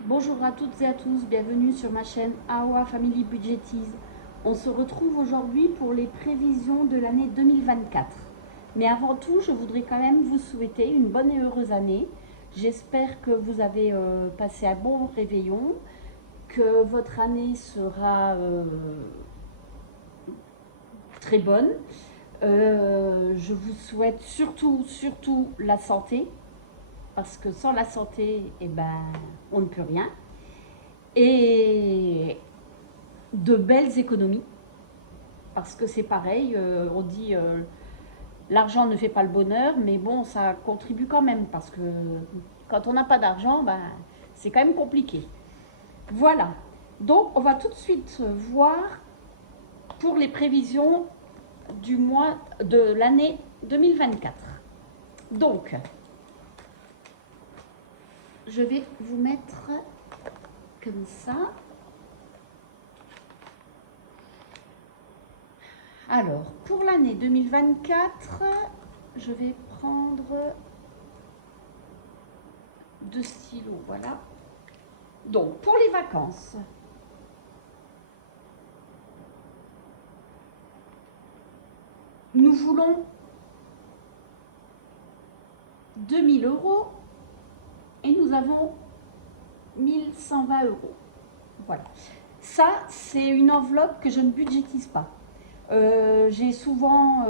Bonjour à toutes et à tous, bienvenue sur ma chaîne AOA Family Budgetise. On se retrouve aujourd'hui pour les prévisions de l'année 2024. Mais avant tout, je voudrais quand même vous souhaiter une bonne et heureuse année. J'espère que vous avez passé un bon réveillon, que votre année sera très bonne. Je vous souhaite surtout la santé, parce que sans la santé, eh ben, on ne peut rien. Et de belles économies, parce que c'est pareil, on dit l'argent ne fait pas le bonheur, mais bon, ça contribue quand même, parce que quand on n'a pas d'argent, ben, c'est quand même compliqué. Voilà, donc on va tout de suite voir pour les prévisions du mois de l'année 2024. Donc, je vais vous mettre comme ça. Alors, pour l'année 2024, je vais prendre deux stylos, voilà. Donc, pour les vacances, nous voulons 2000 euros et nous avons 1120 euros. Voilà. Ça, c'est une enveloppe que je ne budgétise pas. J'ai souvent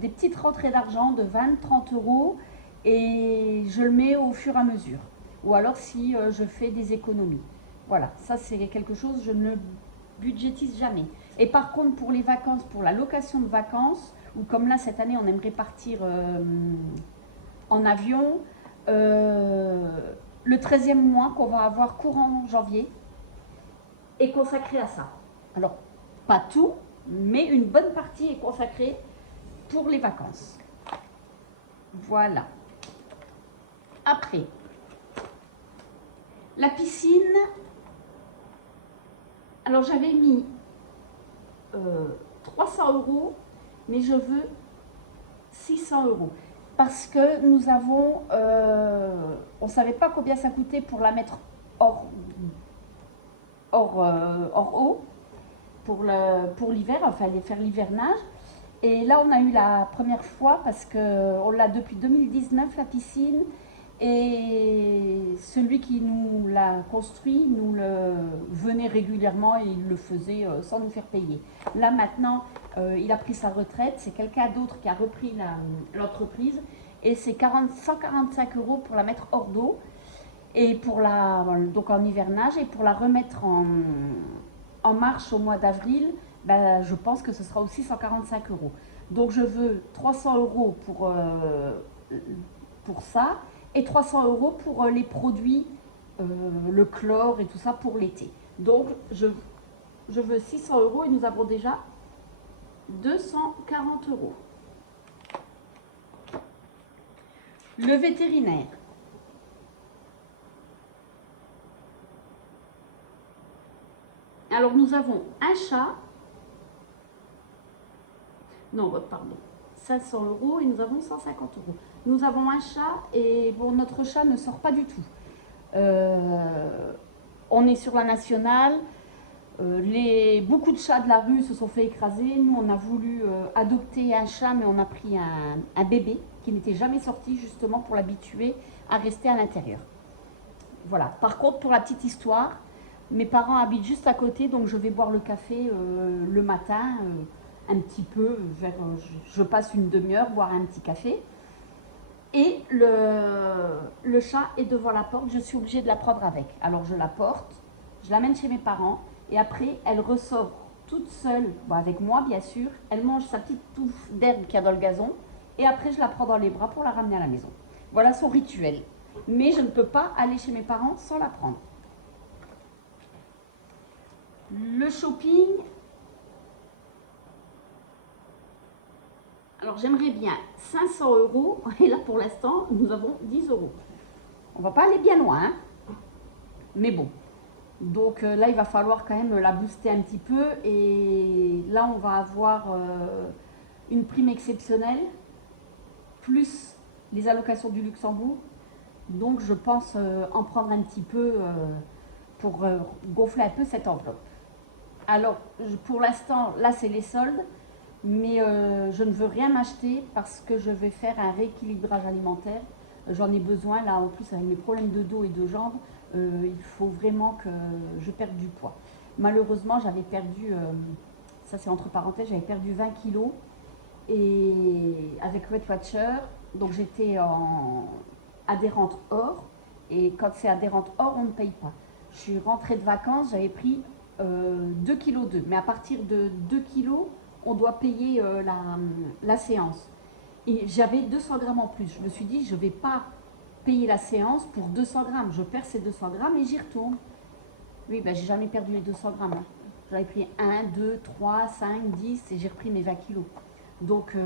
des petites rentrées d'argent de 20-30 euros et je le mets au fur et à mesure. Ou alors si je fais des économies. Voilà, ça c'est quelque chose que je ne budgétise jamais. Et par contre, pour les vacances, pour la location de vacances, ou comme là cette année on aimerait partir en avion, le 13e mois qu'on va avoir courant janvier est consacré à ça. Alors, pas tout, mais une bonne partie est consacrée pour les vacances. Voilà. Après, la piscine. Alors, j'avais mis 300 euros, mais je veux 600 euros. Parce que nous avons. On ne savait pas combien ça coûtait pour la mettre hors eau pour l'hiver, enfin aller faire l'hivernage. Et là, on a eu la première fois parce qu'on l'a depuis 2019, la piscine. Et celui qui nous l'a construit nous le venait régulièrement et il le faisait sans nous faire payer. Là maintenant, il a pris sa retraite, c'est quelqu'un d'autre qui a repris l'entreprise et c'est 145 euros pour la mettre hors d'eau et donc en hivernage et pour la remettre en marche au mois d'avril, ben, je pense que ce sera aussi 145 euros. Donc je veux 300 euros pour ça et 300 euros pour les produits, le chlore et tout ça pour l'été. Donc je veux 600 euros et nous avons déjà 240 euros. Le vétérinaire. Alors nous avons un chat. Non, pardon. 500 euros et nous avons 150 euros. Nous avons un chat et bon, notre chat ne sort pas du tout. On est sur la nationale. Beaucoup de chats de la rue se sont fait écraser. Nous, on a voulu adopter un chat, mais on a pris un bébé qui n'était jamais sorti justement pour l'habituer à rester à l'intérieur. Voilà. Par contre, pour la petite histoire, mes parents habitent juste à côté, donc je vais boire le café le matin, un petit peu, je passe une demi-heure boire un petit café. Et le chat est devant la porte, je suis obligée de la prendre avec. Alors je la porte, je l'amène chez mes parents, et après elle ressort toute seule, bon, avec moi bien sûr, elle mange sa petite touffe d'herbe qu'il y a dans le gazon, et après je la prends dans les bras pour la ramener à la maison. Voilà son rituel. Mais je ne peux pas aller chez mes parents sans la prendre. Le shopping. Alors j'aimerais bien 500 euros, et là pour l'instant nous avons 10 euros. On va pas aller bien loin, hein, mais bon. Donc là il va falloir quand même la booster un petit peu, et là on va avoir une prime exceptionnelle, plus les allocations du Luxembourg. Donc je pense en prendre un petit peu pour gonfler un peu cette enveloppe. Alors pour l'instant, là c'est les soldes, mais je ne veux rien m'acheter parce que je vais faire un rééquilibrage alimentaire. J'en ai besoin là, en plus avec mes problèmes de dos et de jambes, il faut vraiment que je perde du poids. Malheureusement, j'avais perdu, ça c'est entre parenthèses, j'avais perdu 20 kilos et avec Weight Watcher, donc j'étais en adhérente or, et quand c'est adhérente or, on ne paye pas. Je suis rentrée de vacances, j'avais pris 2,2 kg, mais à partir de 2 kilos, on doit payer la séance. Et j'avais 200 grammes en plus. Je me suis dit, je ne vais pas payer la séance pour 200 grammes. Je perds ces 200 grammes et j'y retourne. Oui, ben, j'ai jamais perdu les 200 grammes. Hein. J'avais pris 1, 2, 3, 5, 10 et j'ai repris mes 20 kilos. Donc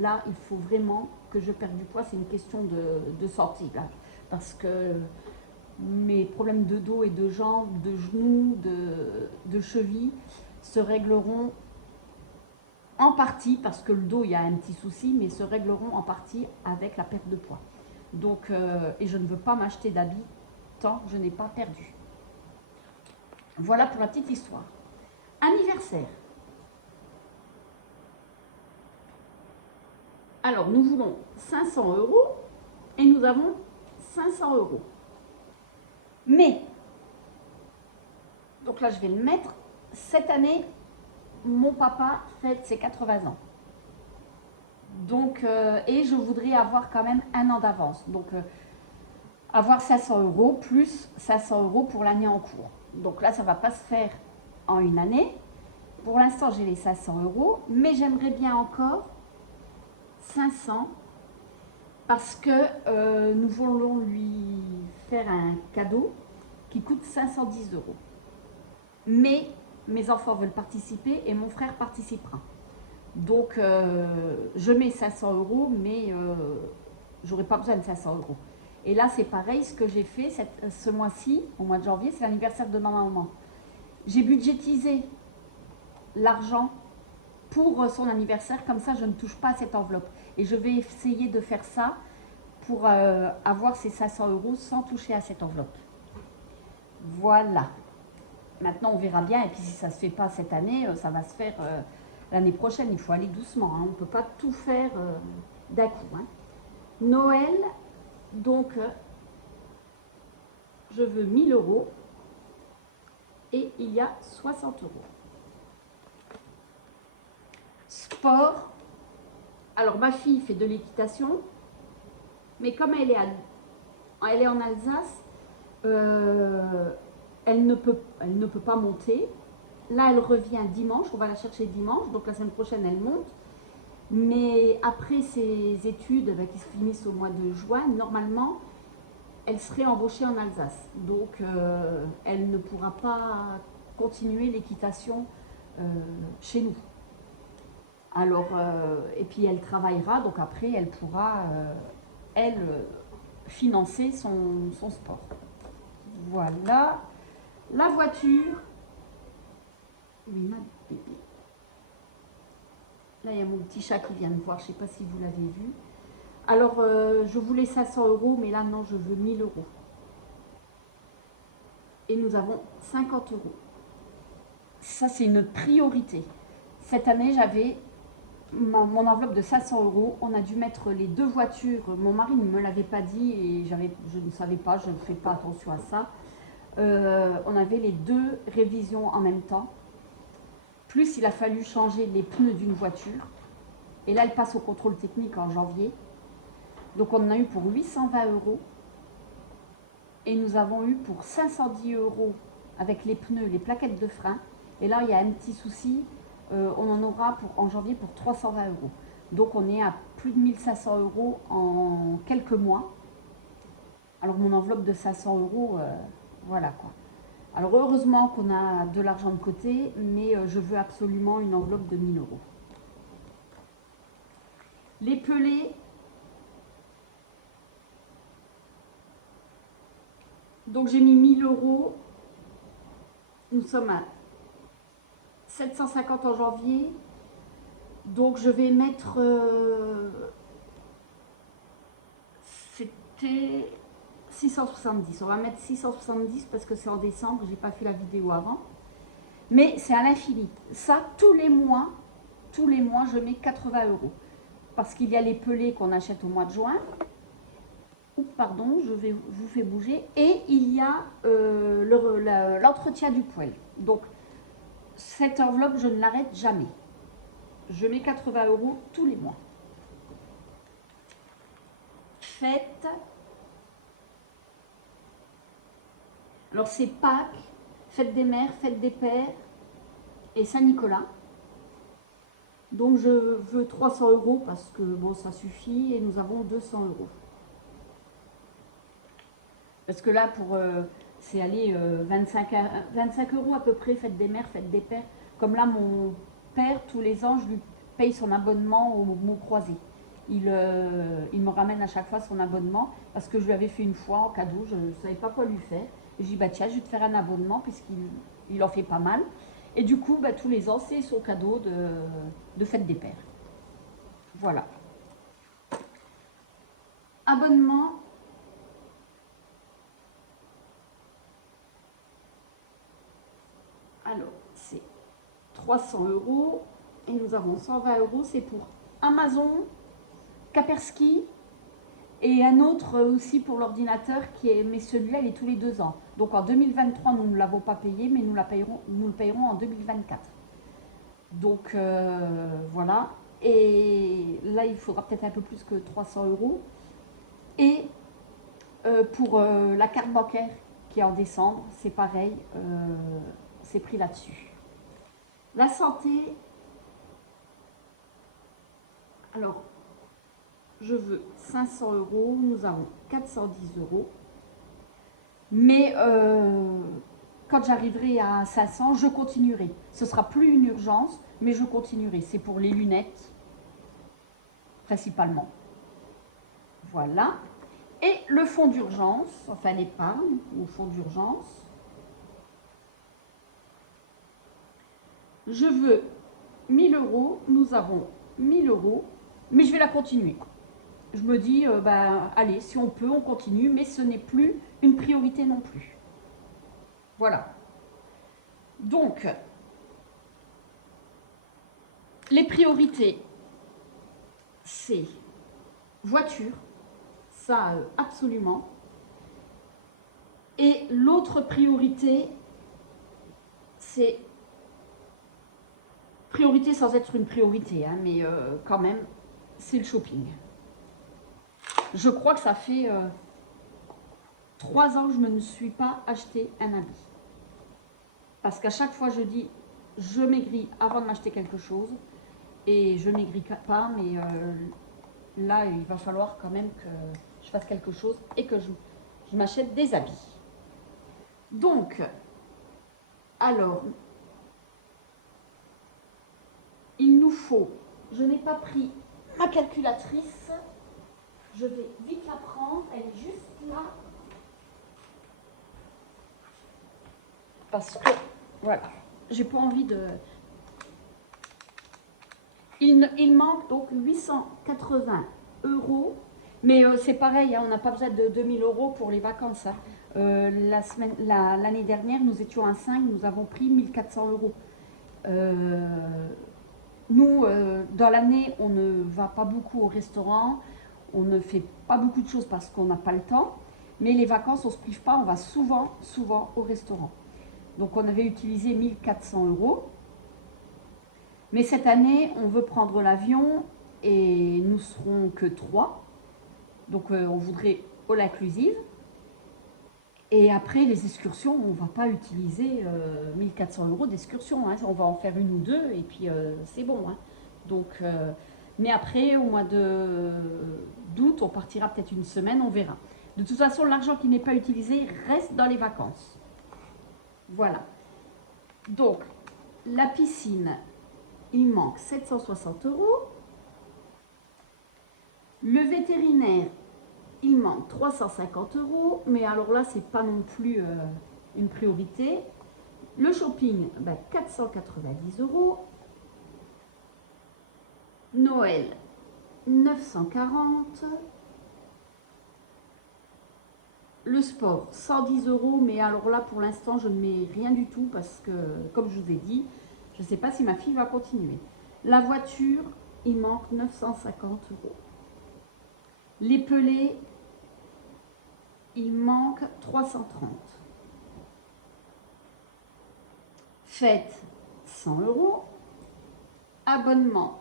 là, il faut vraiment que je perde du poids. C'est une question de santé. Là, parce que mes problèmes de dos et de jambes, de genoux, de chevilles se régleront en partie, parce que le dos, il y a un petit souci, mais se régleront en partie avec la perte de poids. Donc, et je ne veux pas m'acheter d'habits tant je n'ai pas perdu. Voilà pour la petite histoire. Anniversaire. Alors, nous voulons 500 € et nous avons 500 €. Mais, donc là, je vais le mettre. Cette année, mon papa fête ses 80 ans. Donc, et je voudrais avoir quand même un an d'avance. Donc, avoir 500 € plus 500 € pour l'année en cours. Donc là, ça ne va pas se faire en une année. Pour l'instant, j'ai les 500 €, mais j'aimerais bien encore 500 parce que nous voulons lui faire un cadeau qui coûte 510 €. Mais mes enfants veulent participer et mon frère participera. Donc, je mets 500 €, mais j'aurais pas besoin de 500 €. Et là, c'est pareil, ce que j'ai fait ce mois-ci, au mois de janvier, c'est l'anniversaire de ma maman. J'ai budgétisé l'argent pour son anniversaire, comme ça, je ne touche pas à cette enveloppe. Et je vais essayer de faire ça pour avoir ces 500 € sans toucher à cette enveloppe. Voilà. Maintenant, on verra bien. Et puis, si ça ne se fait pas cette année, ça va se faire l'année prochaine. Il faut aller doucement. Hein. On ne peut pas tout faire d'un coup. Hein. Noël, donc, je veux 1000 € et il y a 60 €. Sport. Alors, ma fille fait de l'équitation, mais comme elle est en Alsace, elle ne peut pas monter. Là, elle revient dimanche, on va la chercher dimanche, donc la semaine prochaine, elle monte. Mais après ses études qui se finissent au mois de juin, normalement, elle serait embauchée en Alsace. Donc, elle ne pourra pas continuer l'équitation chez nous. Alors, et puis elle travaillera, donc après, elle pourra, financer son sport. Voilà. La voiture. Oui, ma bébé. Là, il y a mon petit chat qui vient de voir, je ne sais pas si vous l'avez vu. Alors, je voulais 500 €, mais là, non, je veux 1000 €. Et nous avons 50 €. Ça, c'est une priorité. Cette année, j'avais mon enveloppe de 500 €. On a dû mettre les 2 voitures. Mon mari ne me l'avait pas dit et je ne savais pas, je ne fais pas attention à ça. On avait les 2 révisions en même temps. Plus, il a fallu changer les pneus d'une voiture. Et là, elle passe au contrôle technique en janvier. Donc, on en a eu pour 820 €. Et nous avons eu pour 510 € avec les pneus, les plaquettes de frein. Et là, il y a un petit souci. On en aura en janvier pour 320 €. Donc, on est à plus de 1500 € en quelques mois. Alors, mon enveloppe de 500 €, voilà quoi. Alors, heureusement qu'on a de l'argent de côté, mais je veux absolument une enveloppe de 1000 €. Les pelés. Donc, j'ai mis 1000 €. Nous sommes à 750 en janvier. Donc, je vais mettre... c'était 670. On va mettre 670 parce que c'est en décembre, j'ai pas fait la vidéo avant. Mais c'est à l'infini. Ça, tous les mois, je mets 80 €. Parce qu'il y a les pelés qu'on achète au mois de juin. Oups, pardon, vous fais bouger. Et il y a l'entretien du poêle. Donc, cette enveloppe, je ne l'arrête jamais. Je mets 80 € tous les mois. Fête. Alors, c'est Pâques, fête des mères, fête des pères et Saint-Nicolas. Donc, je veux 300 € parce que, bon, ça suffit et nous avons 200 €. Parce que là, c'est aller 25 € à peu près, fête des mères, fête des pères. Comme là, mon père, tous les ans, je lui paye son abonnement au mot croisé. Il me ramène à chaque fois son abonnement parce que je lui avais fait une fois en cadeau, je ne savais pas quoi lui faire. Et j'ai dit, bah tiens, je vais te faire un abonnement puisqu'il en fait pas mal. Et du coup, bah, tous les ans, c'est son cadeau de fête des pères. Voilà. Abonnement. Alors, c'est 300 € et nous avons 120 €. C'est pour Amazon, Kaspersky et un autre aussi pour l'ordinateur mais celui-là, il est tous les 2 ans. Donc en 2023, nous ne l'avons pas payé, mais nous le payerons en 2024. Donc voilà. Et là, il faudra peut-être un peu plus que 300 €. Et pour la carte bancaire qui est en décembre, c'est pareil, c'est pris là-dessus. La santé, alors je veux 500 €, nous avons 410 €. Mais quand j'arriverai à 500, je continuerai. Ce ne sera plus une urgence, mais je continuerai. C'est pour les lunettes, principalement. Voilà. Et le fonds d'urgence, enfin l'épargne ou fonds d'urgence. Je veux 1000 €, nous avons 1000 €, mais je vais la continuer. Je me dis, ben, allez, si on peut, on continue, mais ce n'est plus une priorité non plus. Voilà. Donc, les priorités, c'est voiture, ça absolument. Et l'autre priorité, c'est priorité sans être une priorité, hein, mais quand même, c'est le shopping. Je crois que ça fait 3 ans que je ne me suis pas acheté un habit. Parce qu'à chaque fois, je dis, je maigris avant de m'acheter quelque chose. Et je maigris pas, mais là, il va falloir quand même que je fasse quelque chose et que je m'achète des habits. Donc, alors, il nous faut, je n'ai pas pris ma calculatrice, je vais vite la prendre, elle est juste là. Parce que, voilà, j'ai pas envie de... Il manque donc 880 €, mais c'est pareil, hein, on n'a pas besoin de 2000 € pour les vacances. Hein. L'année dernière, nous étions à 5, nous avons pris 1400 €. Nous, dans l'année, on ne va pas beaucoup au restaurant, on ne fait pas beaucoup de choses parce qu'on n'a pas le temps, mais les vacances, on ne se prive pas, on va souvent au restaurant. Donc on avait utilisé 1400 €. Mais cette année, on veut prendre l'avion et nous serons que 3. Donc on voudrait all inclusive. Et après, les excursions, on ne va pas utiliser 1400 € d'excursion. Hein. On va en faire une ou deux et puis c'est bon. Hein. Donc, mais après, au mois d'août, on partira peut-être une semaine, on verra. De toute façon, l'argent qui n'est pas utilisé reste dans les vacances. Voilà. Donc, la piscine, il manque 760 €. Le vétérinaire, il manque 350 €, mais alors là, c'est pas non plus une priorité. Le shopping, 490 €. Noël, 940. Le sport, 110 €, mais alors là, pour l'instant, je ne mets rien du tout parce que, comme je vous ai dit, je ne sais pas si ma fille va continuer. La voiture, il manque 950 €. Les pelés, il manque 330. Fête, 100 €. Abonnement,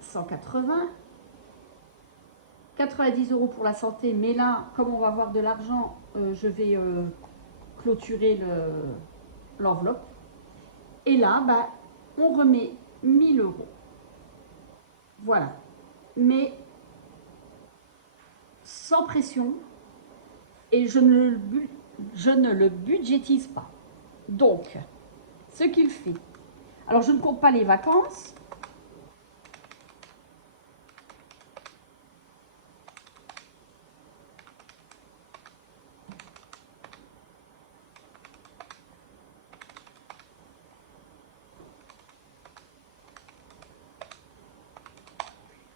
180. 90 € pour la santé, mais là, comme on va avoir de l'argent, je vais clôturer l'enveloppe. Et là, bah, on remet 1000 €. Voilà. Mais sans pression, et je ne le budgétise pas. Donc, ce qu'il fait. Alors, je ne compte pas les vacances.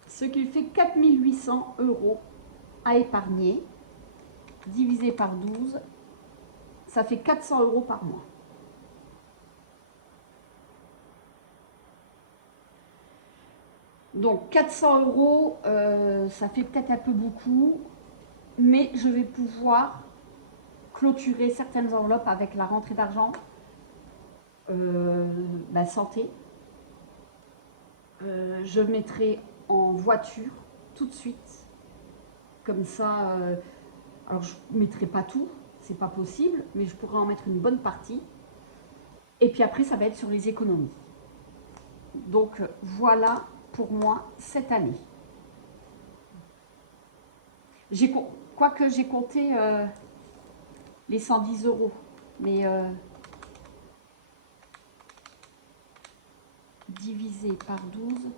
Ce qui fait 4800 € à épargner, divisé par 12, ça fait 400 € par mois. Donc 400 €, ça fait peut-être un peu beaucoup, mais je vais pouvoir clôturer certaines enveloppes avec la rentrée d'argent, santé. Je mettrai en voiture tout de suite, comme ça, alors je ne mettrai pas tout, c'est pas possible, mais je pourrais en mettre une bonne partie. Et puis après, ça va être sur les économies. Donc voilà pour moi cette année. Quoique j'ai compté les 110 €, mais divisé par 12,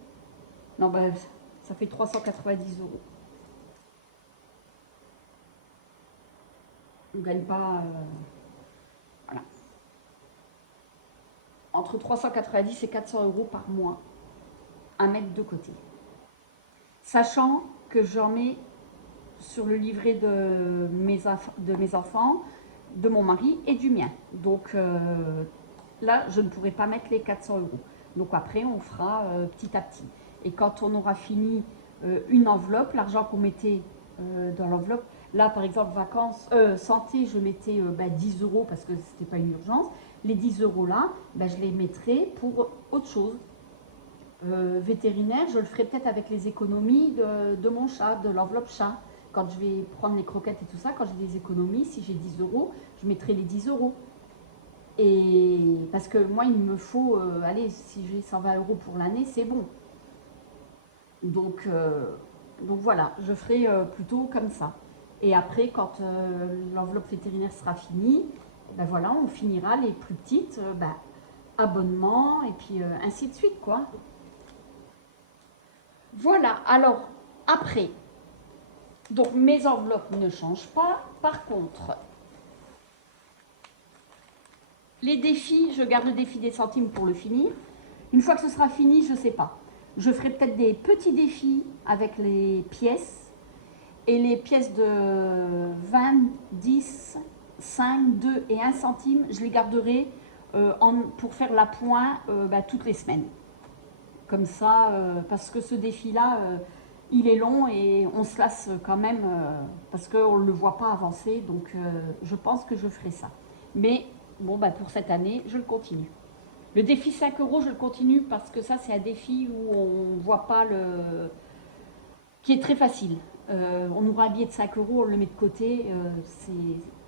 non, ben, ça fait 390 €. On ne gagne pas. Voilà. Entre 390 et 400 € par mois à mettre de côté. Sachant que j'en mets sur le livret de mes enfants, de mon mari et du mien. Donc là, je ne pourrai pas mettre les 400 €. Donc après, on fera petit à petit. Et quand on aura fini une enveloppe, l'argent qu'on mettait dans l'enveloppe, là par exemple vacances, santé, je mettais 10 € parce que c'était pas une urgence. Les 10 € là, je les mettrai pour autre chose. Vétérinaire, je le ferai peut-être avec les économies de mon chat, de l'enveloppe chat. Quand je vais prendre les croquettes et tout ça, quand j'ai des économies, si j'ai 10 €, je mettrai les 10 €. Et parce que moi, il me faut, allez, si j'ai 120 € pour l'année, c'est bon. Donc voilà, je ferai plutôt comme ça. Et après, quand l'enveloppe vétérinaire sera finie, ben voilà, on finira les plus petites, abonnements et puis ainsi de suite, quoi. Voilà, alors après, donc mes enveloppes ne changent pas. Par contre, les défis, je garde le défi des centimes pour le finir. Une fois que ce sera fini, je ne sais pas. Je ferai peut-être des petits défis avec les pièces. Et les pièces de 20, 10, 5, 2 et 1 centime, je les garderai pour faire l'appoint toutes les semaines. Comme ça, parce que ce défi-là, il est long et on se lasse quand même parce qu'on ne le voit pas avancer. Donc je pense que je ferai ça. Mais bon, pour cette année, je le continue. Le défi 5 €, je le continue parce que ça, c'est un défi où on ne voit pas le... qui est très facile. On ouvre un billet de 5 €, on le met de côté,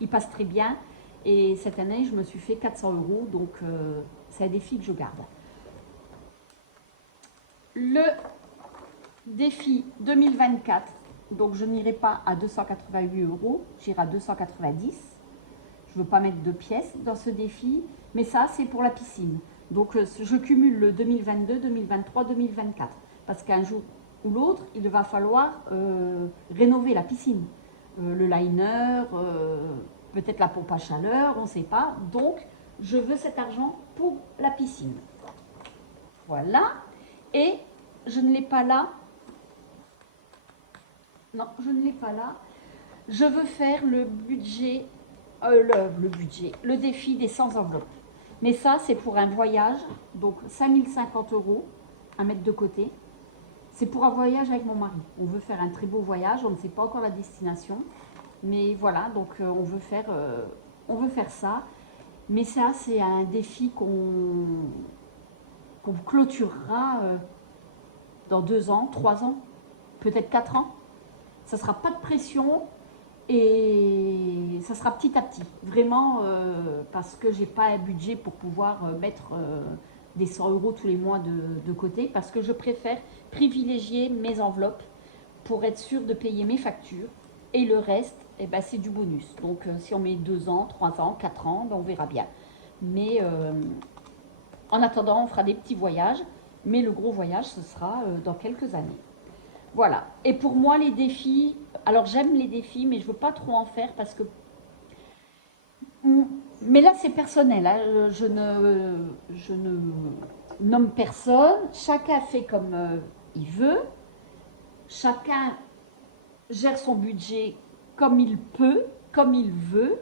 il passe très bien. Et cette année, je me suis fait 400 €, donc c'est un défi que je garde. Le défi 2024, donc je n'irai pas à 288 €, j'irai à 290. Je ne veux pas mettre de pièces dans ce défi, mais ça, c'est pour la piscine. Donc je cumule le 2022, 2023, 2024, parce qu'un jour ou l'autre, il va falloir rénover la piscine. Le liner, peut-être la pompe à chaleur, on ne sait pas. Donc, je veux cet argent pour la piscine. Voilà. Et je ne l'ai pas là. Non, je ne l'ai pas là. Je veux faire le budget, le défi des 100 enveloppes. Mais ça, c'est pour un voyage, donc 5050 € à mettre de côté. C'est pour un voyage avec mon mari. On veut faire un très beau voyage, on ne sait pas encore la destination. Mais voilà, donc on veut faire ça. Mais ça, c'est un défi qu'on clôturera dans 2 ans, 3 ans, peut-être 4 ans. Ça ne sera pas de pression et ça sera petit à petit. Vraiment, parce que je n'ai pas un budget pour pouvoir mettre des 100 € tous les mois de côté. Parce que je préfère privilégier mes enveloppes pour être sûre de payer mes factures. Et le reste, eh ben, c'est du bonus. Donc, si on met 2 ans, 3 ans, 4 ans, ben, on verra bien. Mais en attendant, on fera des petits voyages. Mais le gros voyage, ce sera dans quelques années. Voilà. Et pour moi, les défis... Alors, j'aime les défis, mais je ne veux pas trop en faire parce que... Mais là, c'est personnel. Hein. Je ne nomme personne. Chacun fait comme il veut. Chacun gère son budget comme il peut, comme il veut.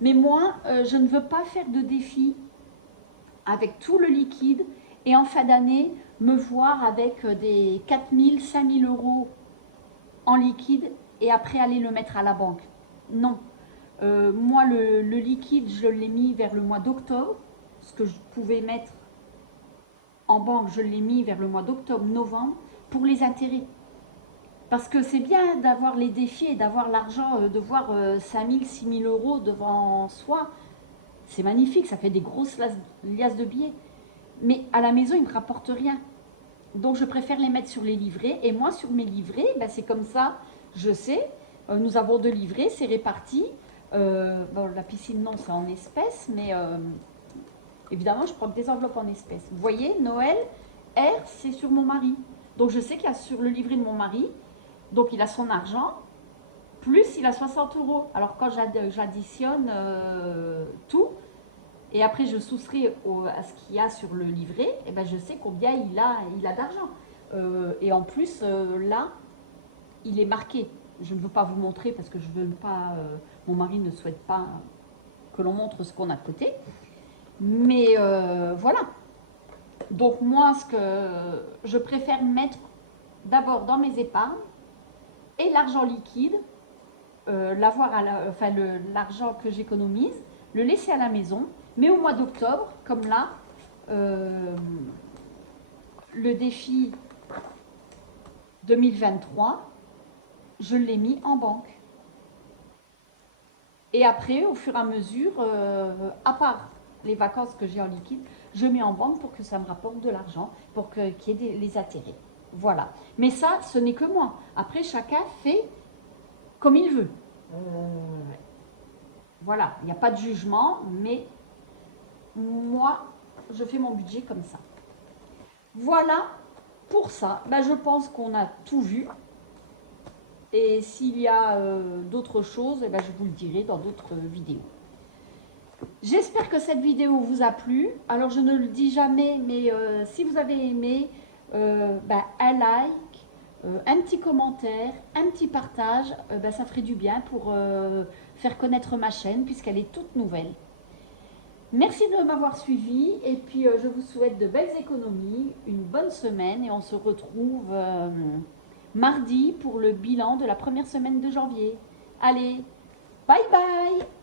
Mais moi, je ne veux pas faire de défi avec tout le liquide et en fin d'année, me voir avec des 4 000, 5 000 € en liquide et après aller le mettre à la banque. Non. Moi, le liquide, je l'ai mis vers le mois d'octobre. Ce que je pouvais mettre en banque, je l'ai mis vers le mois d'octobre, novembre, pour les intérêts. Parce que c'est bien d'avoir les défis et d'avoir l'argent, de voir 5 000, 6 000 € devant soi. C'est magnifique, ça fait des grosses liasses de billets. Mais à la maison, ils ne me rapportent rien. Donc, je préfère les mettre sur les livrets. Et moi, sur mes livrets, ben, c'est comme ça, je sais. Nous avons 2 livrets, c'est réparti. Bon, la piscine, non, c'est en espèces. Mais évidemment, je prends que des enveloppes en espèces. Vous voyez, Noël, R, c'est sur mon mari. Donc, je sais qu'il y a sur le livret de mon mari. Donc, il a son argent. Plus, il a 60 €. Alors, quand j'additionne tout, et après je soustrais à ce qu'il y a sur le livret, et ben je sais combien il a d'argent. Et en plus, là, il est marqué. Je ne veux pas vous montrer parce que je veux pas. Mon mari ne souhaite pas que l'on montre ce qu'on a de côté. Mais voilà. Donc moi, ce que je préfère mettre d'abord dans mes épargnes et l'argent liquide, l'argent que j'économise, le laisser à la maison. Mais au mois d'octobre, comme là, le défi 2023, je l'ai mis en banque. Et après, au fur et à mesure, à part les vacances que j'ai en liquide, je mets en banque pour que ça me rapporte de l'argent, pour qu'il y ait les intérêts. Voilà. Mais ça, ce n'est que moi. Après, chacun fait comme il veut. Voilà, il n'y a pas de jugement, mais moi, je fais mon budget comme ça. Voilà pour ça. Ben, je pense qu'on a tout vu. Et s'il y a d'autres choses, eh ben, je vous le dirai dans d'autres vidéos. J'espère que cette vidéo vous a plu. Alors, je ne le dis jamais, mais si vous avez aimé, ben, un like, un petit commentaire, un petit partage, ben, ça ferait du bien pour faire connaître ma chaîne puisqu'elle est toute nouvelle. Merci de m'avoir suivi et puis je vous souhaite de belles économies, une bonne semaine et on se retrouve mardi pour le bilan de la première semaine de janvier. Allez, bye bye!